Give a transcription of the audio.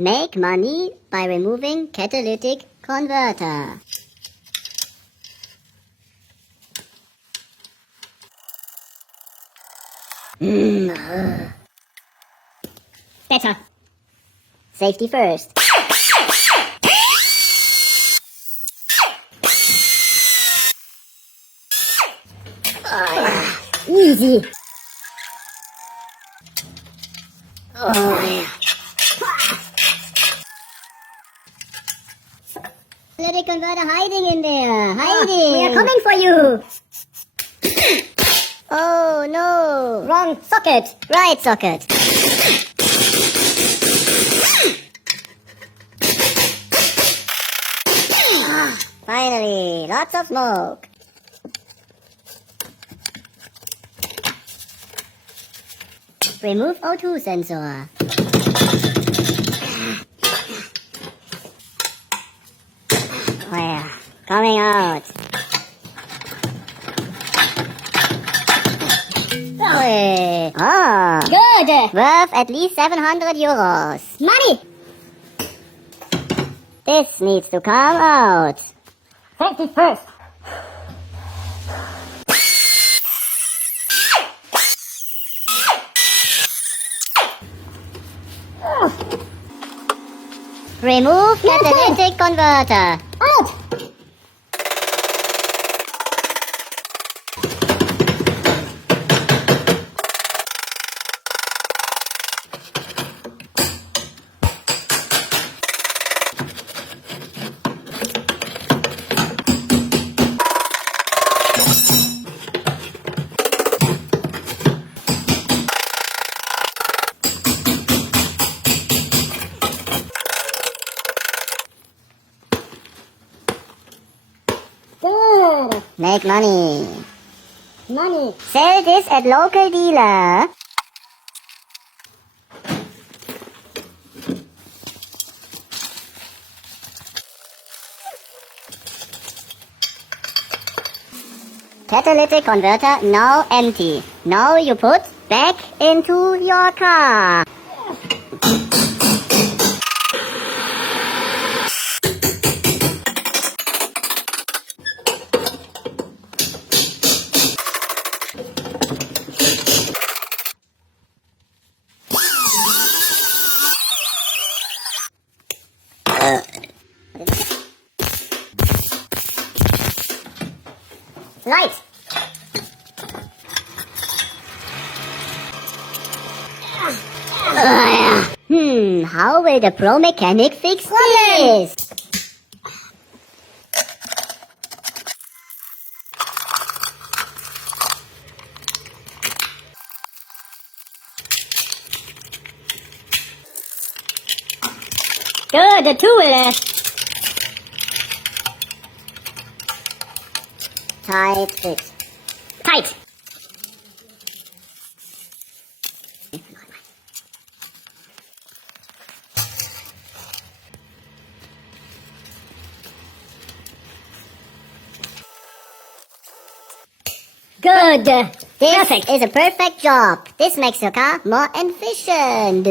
Make money by removing catalytic converter. Better. Safety first. Easy. Catalytic converter hiding in there. Hiding. We are coming for you. Oh no. Wrong socket. Right socket. Finally, lots of smoke. Remove O2 sensor. Oh yeah, coming out. Oh, yeah. Ah, Good. worth at least 700 euros. Money. This needs to come out. Safety first. Remove catalytic converter. Out. Good. Make money. Money. Sell this at local dealer. Catalytic converter now empty. Now you put back into your car. Light. How will the pro mechanic fix this? Good. The tool. Tight fit. Tight. Good. This Perfect. is a perfect job. This makes your car more efficient.